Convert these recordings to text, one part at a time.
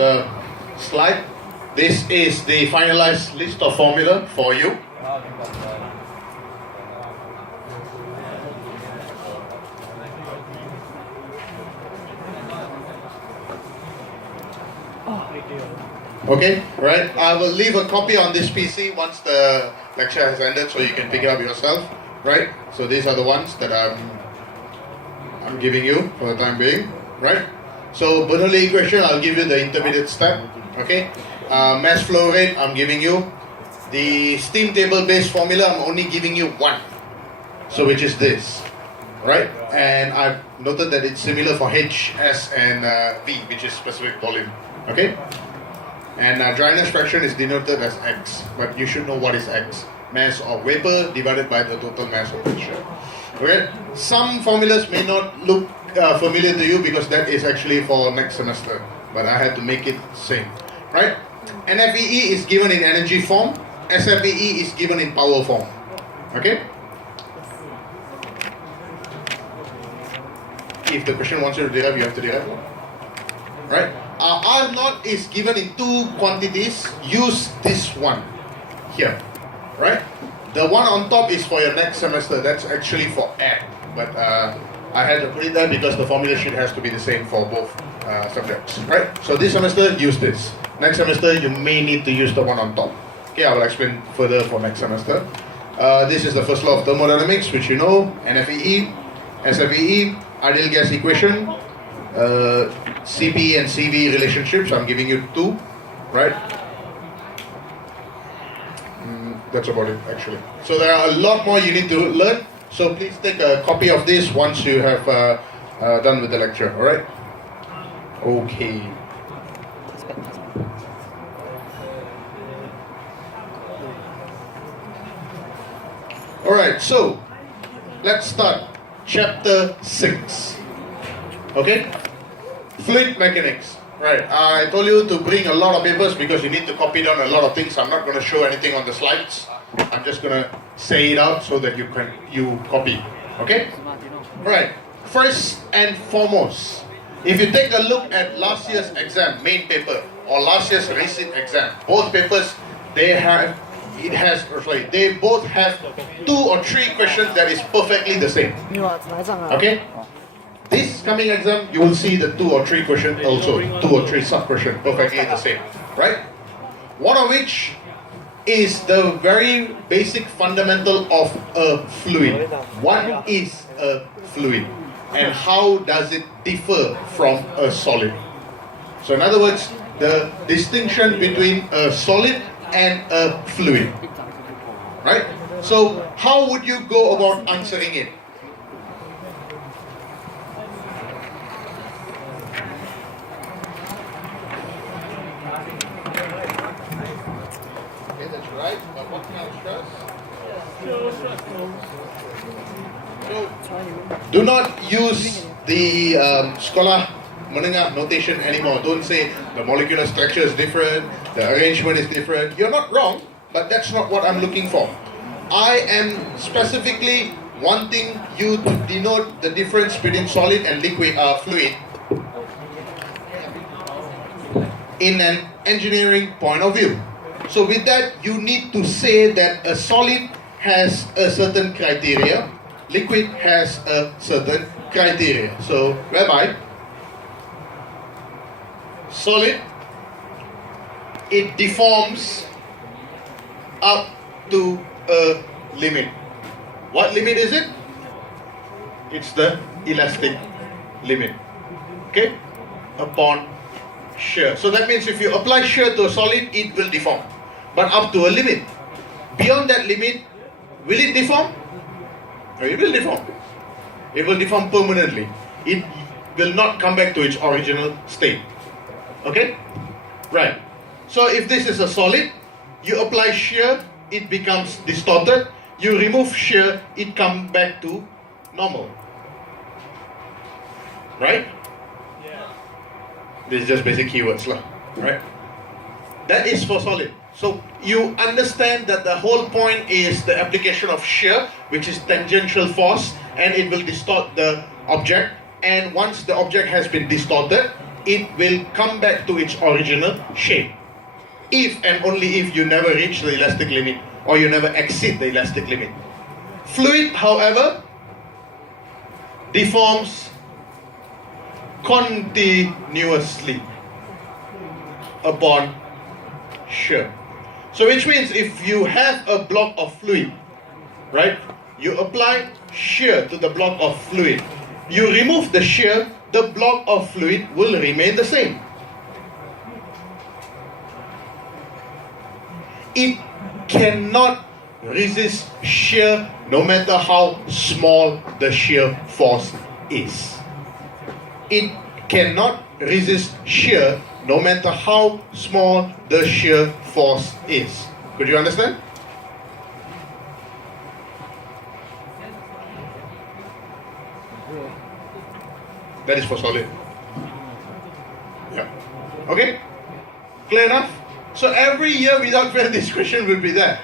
the slide. This is the finalized list of formula for you. Okay, right. I will leave a copy on this PC once the lecture has ended, so you can pick it up yourself. Right. So these are the ones that I'm giving you for the time being. Right. So Bernoulli equation, I'll give you the intermediate step. Okay. Mass flow rate, I'm giving you. The steam table based formula, I'm only giving you one. So which is this. Right. And I've noted that it's similar for H, S, and V, which is specific volume. Okay. And dryness fraction is denoted as X, but you should know what is X. Mass of vapor divided by the total mass of mixture. Okay? Some formulas may not look familiar to you because that is actually for next semester, but I had to make it same. Right? NFEE is given in energy form, SFEE is given in power form. Okay? If the question wants you to derive, you have to derive. Right? R naught is given in two quantities. Use this one here, right? The one on top is for your next semester. That's actually for air, but I had to put it there because the formula sheet has to be the same for both subjects, right? So this semester, use this. Next semester, you may need to use the one on top. Okay, I will explain further for next semester. This is the first law of thermodynamics, which you know, NFEE, SFEE, ideal gas equation, CP and CV relationships. I'm giving you two, right? That's about it, actually. So there are a lot more you need to learn. So please take a copy of this once you have done with the lecture, all right? Okay. All right, so let's start chapter 6. Okay? Fluid mechanics. Right. I told you to bring a lot of papers because you need to copy down a lot of things. I'm not going to show anything on the slides. I'm just going to say it out so that you copy. Okay? Right. First and foremost, if you take a look at last year's exam, main paper, or last year's recent exam, both papers, they both have 2 or 3 questions that is perfectly the same. Okay? This coming exam, you will see the 2 or 3 questions also, 2 or 3 sub-questions, perfectly the same, right? One of which is the very basic fundamental of a fluid. What is a fluid? And how does it differ from a solid? So in other words, the distinction between a solid and a fluid, right? So how would you go about answering it? Right, but what kind of stress? So, do not use the scholar menengah notation anymore. Don't say the molecular structure is different, the arrangement is different. You're not wrong, but that's not what I'm looking for. I am specifically wanting you to denote the difference between solid and liquid fluid in an engineering point of view. So with that, you need to say that a solid has a certain criteria, liquid has a certain criteria. So whereby solid, it deforms up to a limit. What limit is it? It's the elastic limit, okay, upon shear. So that means if you apply shear to a solid, it will deform, but up to a limit. Beyond that limit, will it deform? No, it will deform. It will deform permanently. It will not come back to its original state. Okay? Right. So if this is a solid, you apply shear, it becomes distorted. You remove shear, it comes back to normal. Right? This is just basic keywords lah, right? That is for solid. So you understand that the whole point is the application of shear, which is tangential force, and it will distort the object. And once the object has been distorted, it will come back to its original shape. If and only if you never reach the elastic limit or you never exceed the elastic limit. Fluid, however, deforms continuously upon shear. So which means if you have a block of fluid, right, you apply shear to the block of fluid, you remove the shear, the block of fluid will remain the same. It cannot resist shear no matter how small the shear force is. It cannot resist shear no matter how small the shear force is. Could you understand? That is for solid. Yeah. Okay? Clear enough? So every year without fail this question will be there.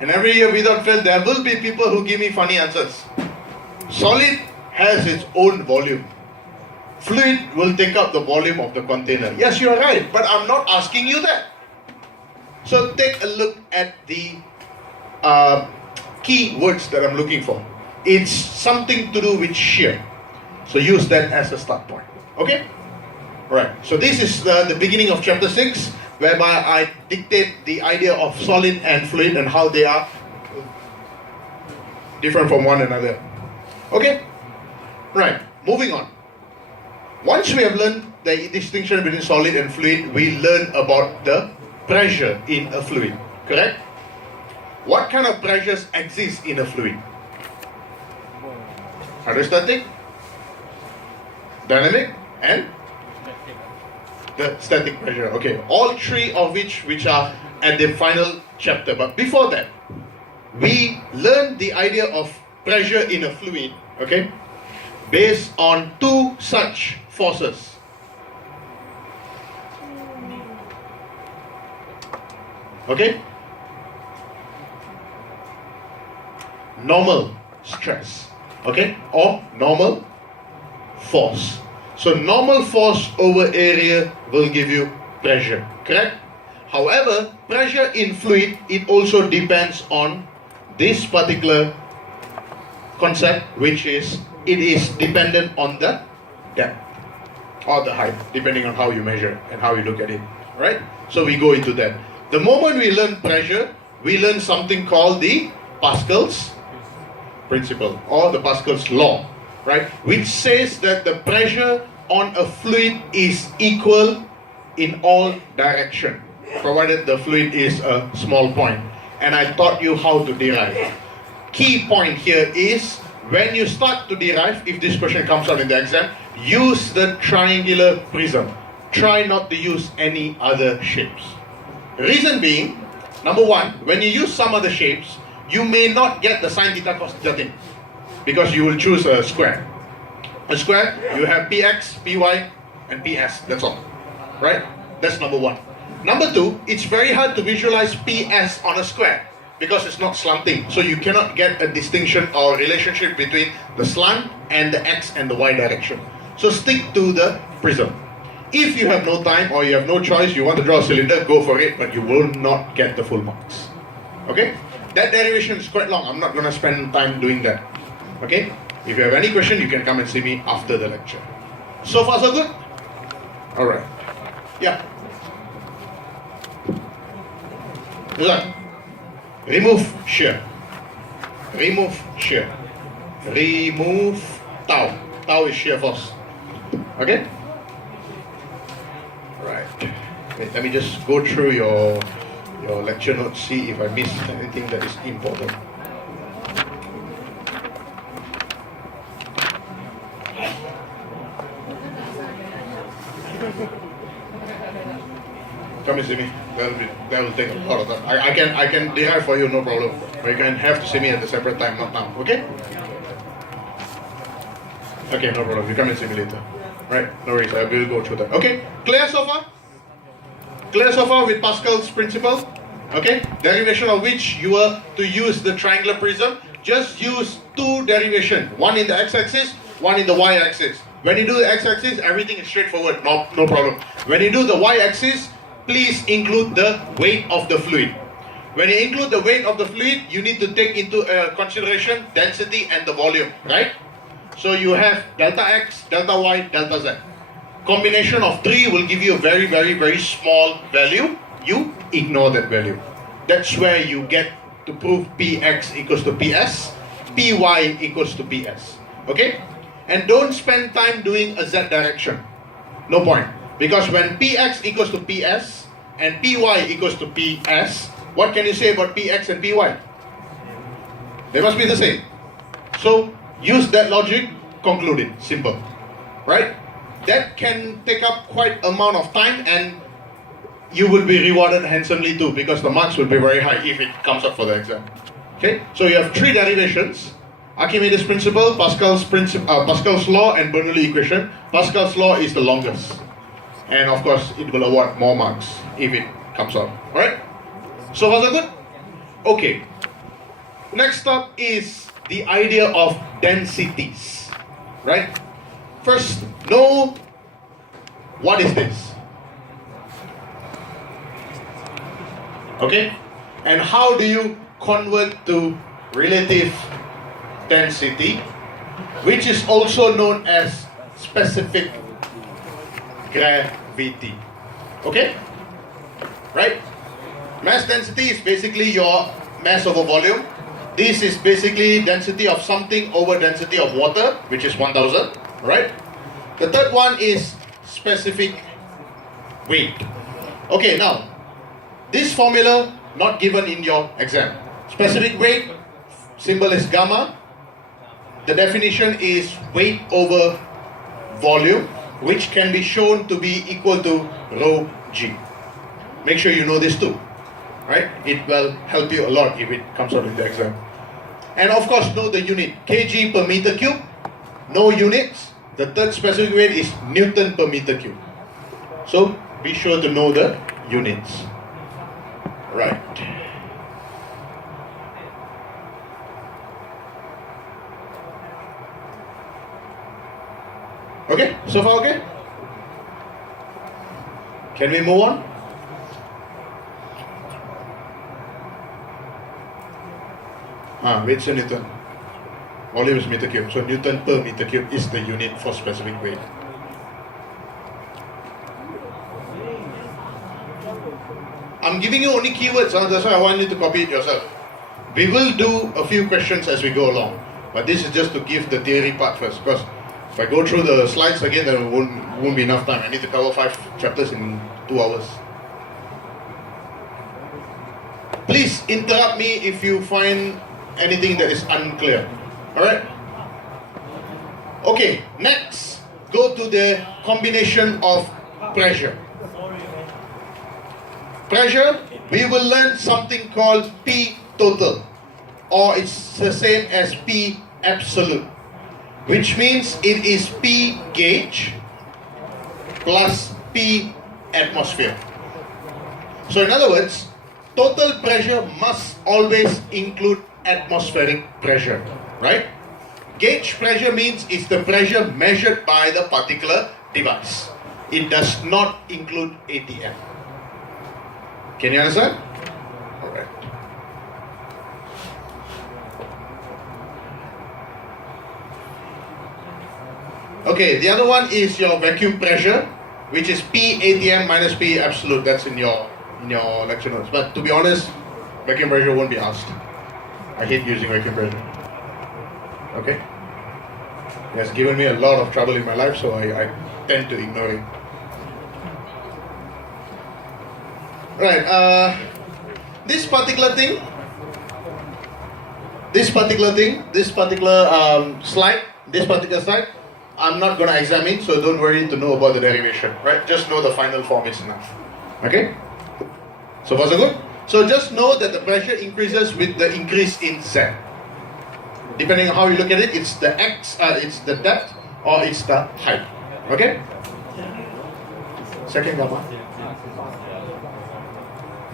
And every year without fail there will be people who give me funny answers. Solid has its own volume. Fluid will take up the volume of the container. Yes, you are right, but I'm not asking you that. So take a look at the key words that I'm looking for. It's something to do with shear. So use that as a start point. Okay? Right. So this is the beginning of chapter 6, whereby I dictate the idea of solid and fluid and how they are different from one another. Okay? Right. Moving on. Once we have learned the distinction between solid and fluid, we learn about the pressure in a fluid. Correct? What kind of pressures exist in a fluid? Hydrostatic, dynamic, and the static pressure. Okay, all three of which are at the final chapter. But before that, we learn the idea of pressure in a fluid, okay, based on two such forces. Okay? Normal stress, okay, or normal force. So normal force over area will give you pressure, correct? However, pressure in fluid, it also depends on this particular concept, which is, it is dependent on the depth or the height, depending on how you measure and how you look at it, right? So we go into that. The moment we learn pressure, we learn something called the Pascal's principle or the Pascal's law, right? Which says that the pressure on a fluid is equal in all direction, provided the fluid is a small point. And I taught you how to derive. Key point here is, when you start to derive, if this question comes out in the exam, use the triangular prism. Try not to use any other shapes. Reason being, number one, when you use some other shapes, you may not get the sine theta cos theta thing, because you will choose a square. A square, you have px, py, and ps, that's all. Right? That's number one. Number two, it's very hard to visualize ps on a square, because it's not slanting. So you cannot get a distinction or relationship between the slant and the x and the y direction. So stick to the prism. If you have no time or you have no choice, you want to draw a cylinder, go for it, but you will not get the full marks. Okay? That derivation is quite long. I'm not going to spend time doing that. Okay? If you have any question, you can come and see me after the lecture. So far, so good? Alright. Yeah. Look. Remove shear. Remove shear. Remove tau. Tau is shear force. Okay? Right. Wait, let me just go through your lecture notes, see if I missed anything that is important. Come and see me. That will take a lot of time. I can derive for you, no problem. But you can have to see me at a separate time, not now. Okay? Okay, no problem. You come and see me later. Right? No worries. I will go through that. Okay? Clear so far? Clear so far with Pascal's principle? Okay? Derivation of which you were to use the triangular prism. Just use two derivations. One in the x-axis, one in the y-axis. When you do the x-axis, everything is straightforward, no problem. When you do the y-axis, please include the weight of the fluid. When you include the weight of the fluid, you need to take into consideration density and the volume, right? So you have delta x, delta y, delta z. Combination of 3 will give you a very, very, very small value. You ignore that value. That's where you get to prove Px equals to Ps, Py equals to Ps. Okay? And don't spend time doing a z direction. No point. Because when Px equals to Ps and Py equals to Ps, what can you say about Px and Py? They must be the same. So use that logic, conclude it. Simple. Right? That can take up quite amount of time, and you will be rewarded handsomely too, because the marks will be very high if it comes up for the exam. Okay? So you have 3 derivations. Archimedes principle, Pascal's law, and Bernoulli equation. Pascal's law is the longest. And of course, it will award more marks if it comes out. Alright? So far so good? Okay. Next up is the idea of densities. Right? First, know what is this? Okay? And how do you convert to relative density, which is also known as specific gravity. Okay? Right? Mass density is basically your mass over volume. This is basically density of something over density of water, which is 1000. Right? The third one is specific weight. Okay, now, this formula not given in your exam. Specific weight, symbol is gamma. The definition is weight over volume, which can be shown to be equal to rho g. Make sure you know this too, right? It will help you a lot if it comes out in the exam. And of course, know the unit, kg per meter cube. No units. The third specific weight is Newton per meter cube. So be sure to know the units. Right. Okay, so far okay? Can we move on? Weight is Newton. Volume is meter cube. So Newton per meter cube is the unit for specific weight. I'm giving you only keywords, that's why I want you to copy it yourself. We will do a few questions as we go along, but this is just to give the theory part first, because if I go through the slides again, there won't be enough time. I need to cover 5 chapters in 2 hours. Please interrupt me if you find anything that is unclear. Alright? Okay, next, go to the combination of pressure. Pressure, we will learn something called P total, or it's the same as P absolute, which means it is P gauge plus P atmosphere. So in other words, total pressure must always include atmospheric pressure, right? Gauge pressure means it's the pressure measured by the particular device. It does not include ATM. Can you understand? Alright. Okay, the other one is your vacuum pressure, which is P ATM minus P absolute. That's in your lecture notes. But to be honest, vacuum pressure won't be asked. I hate using vacuum pressure. Okay? It has given me a lot of trouble in my life, so I tend to ignore it. Right, this particular slide, I'm not going to examine, so don't worry to know about the derivation, right? Just know the final form is enough. Okay? So far so good? So just know that the pressure increases with the increase in Z. Depending on how you look at it, it's the it's the depth or it's the height. Okay? Second gamma.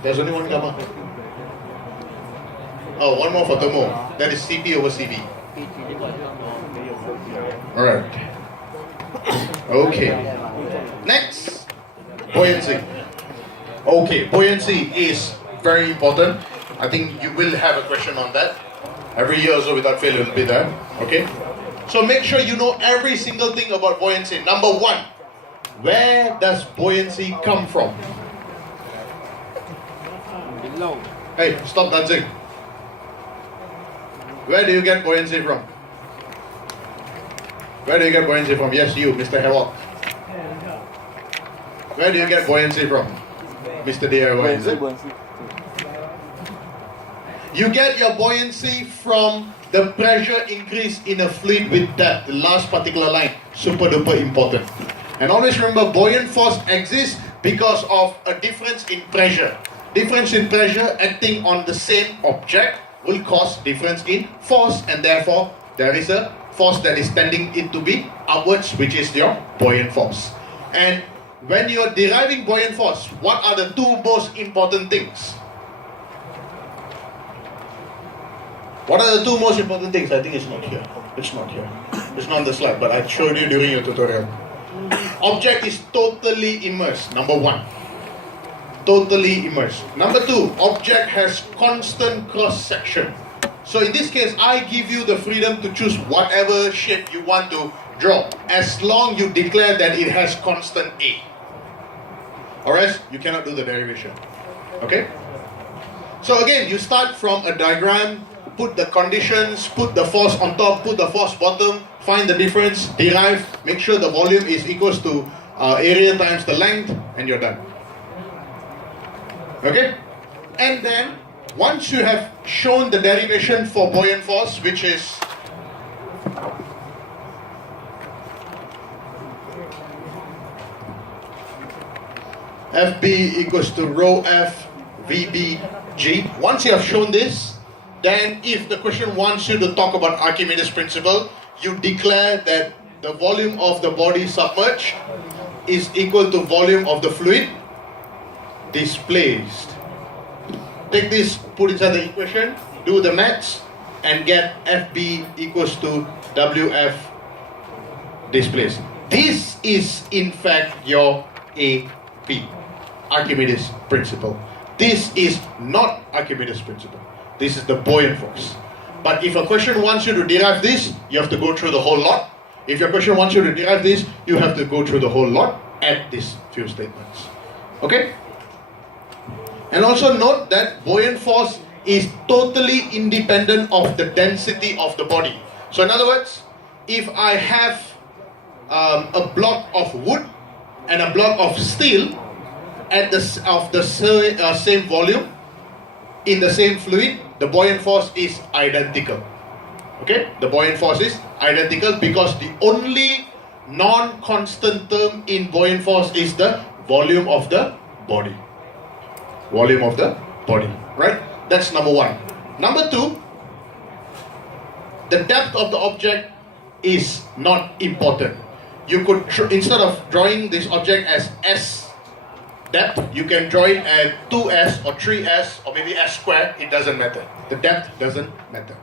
There's only one gamma. Oh, one more for thermo. That is CP over CV. Alright. Okay. Next, buoyancy. Okay, buoyancy is very important. I think you will have a question on that. Every year also without fail it will be there. Okay. So make sure you know every single thing about buoyancy. Number one, where does buoyancy come from? Below. Hey, stop dancing. Where do you get buoyancy from? Where do you get buoyancy from? Yes, you, Mr. Hewok. Where do you get buoyancy from? Mr. DIY, is it? You get your buoyancy from the pressure increase in a fluid with depth. The last particular line, super duper important. And always remember, buoyant force exists because of a difference in pressure. Difference in pressure acting on the same object will cause difference in force, and therefore there is a force that is tending it to be upwards, which is your buoyant force. And when you are deriving buoyant force, what are the two most important things? What are the two most important things? I think it's not here. It's not here. It's not on the slide, but I showed you during your tutorial. Object is totally immersed, number one. Totally immersed. Number two, object has constant cross section. So in this case, I give you the freedom to choose whatever shape you want to draw, as long you declare that it has constant A. Or else you cannot do the derivation. Okay? So again, you start from a diagram, put the conditions, put the force on top, put the force bottom, find the difference, derive, make sure the volume is equals to area times the length, and you're done. Okay? And then, once you have shown the derivation for buoyant force, which is FB equals to rho F VB G. Once you have shown this, then if the question wants you to talk about Archimedes principle, you declare that the volume of the body submerged is equal to volume of the fluid displaced. Take this, put inside the equation, do the maths, and get FB equals to WF displaced. This is in fact your AP, Archimedes principle. This is not Archimedes principle. This is the buoyant force. But if a question wants you to derive this, you have to go through the whole lot. If your question wants you to derive this, you have to go through the whole lot, add these few statements. Okay? And also note that buoyant force is totally independent of the density of the body. So in other words, if I have a block of wood and a block of steel at the same volume, in the same fluid, the buoyant force is identical. Okay? The buoyant force is identical because the only non-constant term in buoyant force is the volume of the body. Volume of the body. Right? That's number one. Number two, the depth of the object is not important. You could, instead of drawing this object as S depth, you can draw it at 2S or 3S or maybe S squared. It doesn't matter. The depth doesn't matter.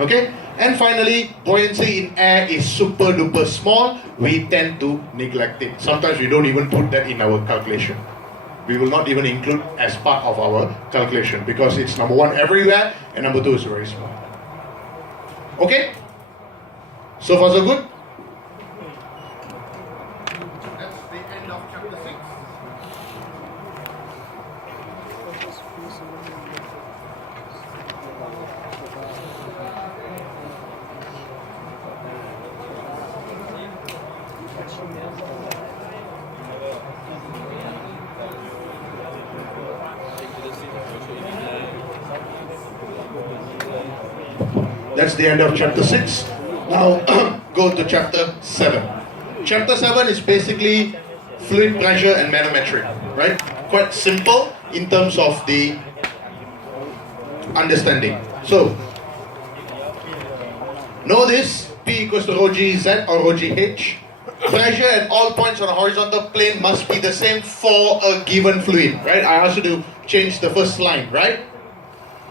Okay? And finally, buoyancy in air is super duper small. We tend to neglect it. Sometimes we don't even put that in our calculation. We will not even include as part of our calculation because it's number one everywhere and number two is very small. Okay? So far so good? That's the end of chapter 6. That's the end of chapter 6. Now go to chapter 7. Chapter 7 is basically fluid pressure and manometry, right? Quite simple in terms of the understanding. So, know this, P equals to rho g z or rho g h. Pressure at all points on a horizontal plane must be the same for a given fluid, right? I asked you to change the first line, right?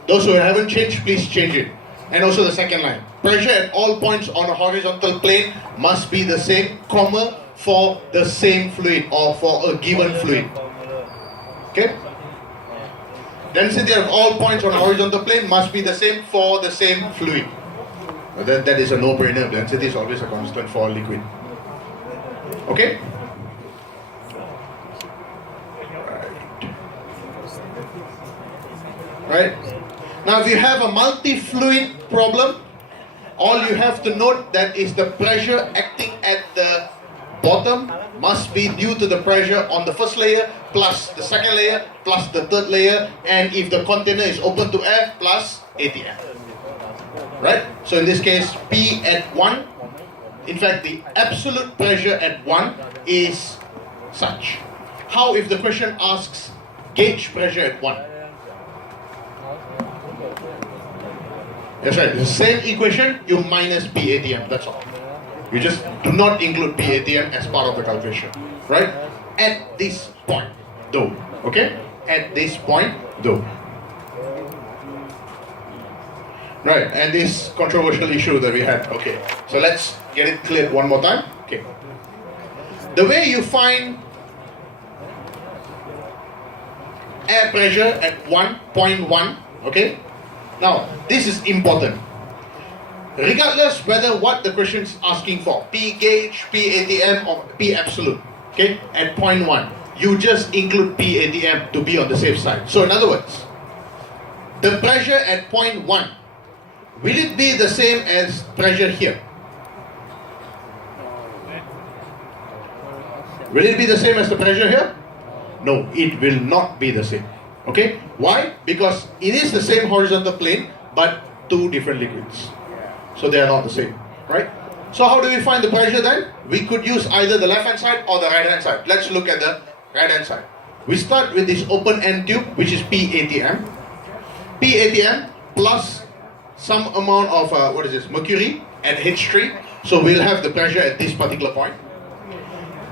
Those who haven't changed, please change it. And also the second line. pressure at all points on a horizontal plane must be the same, comma, for the same fluid or for a given fluid. Okay? Density at all points on a horizontal plane must be the same for the same fluid. That is a no-brainer. Density is always a constant for a liquid. Okay? Right. Now, if you have a multi-fluid problem, all you have to note that is the pressure acting at the bottom must be due to the pressure on the first layer plus the second layer plus the third layer, and if the container is open to air, plus ATM. Right? So in this case, P at 1, in fact the absolute pressure at 1 is such. How if the question asks gauge pressure at 1? That's right, it's the same equation, you minus PATM, that's all. You just do not include PATM as part of the calculation, right? At this point, though, okay? At this point, though. Right, and this controversial issue that we had, okay. So let's get it cleared one more time, okay. The way you find air pressure at 1.1, okay? Now, this is important. Regardless whether what the question is asking for, P gauge, P ATM or P absolute, okay, at 0.1, you just include P ATM to be on the safe side. So in other words, the pressure at 0.1, will it be the same as pressure here? Will it be the same as the pressure here? No, it will not be the same. Okay? Why? Because it is the same horizontal plane, but two different liquids. So they are not the same, right? So how do we find the pressure then? We could use either the left hand side or the right hand side. Let's look at the right hand side. We start with this open end tube, which is PATM. PATM plus some amount of, mercury at H3. So we'll have the pressure at this particular point.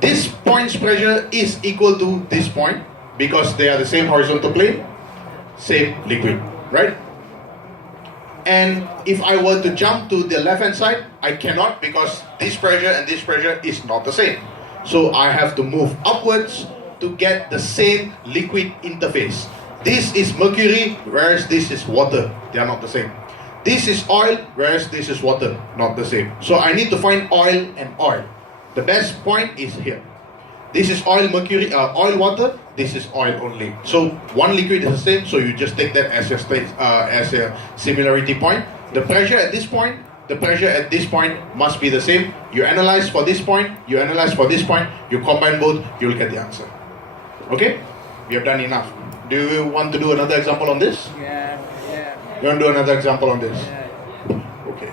This point's pressure is equal to this point because they are the same horizontal plane, same liquid, right? And if I were to jump to the left hand side, I cannot because this pressure and this pressure is not the same. So I have to move upwards to get the same liquid interface. This is mercury, whereas this is water. They are not the same. This is oil, whereas this is water, not the same. So I need to find oil and oil. The best point is here. This is oil, mercury, oil, water. This is oil only. So one liquid is the same. So you just take that as a similarity point. The pressure at this point, the pressure at this point must be the same. You analyze for this point. You analyze for this point. You combine both. You will get the answer. Okay? We have done enough. Do you want to do another example on this? Yeah. You want to do another example on this? Yeah. Okay.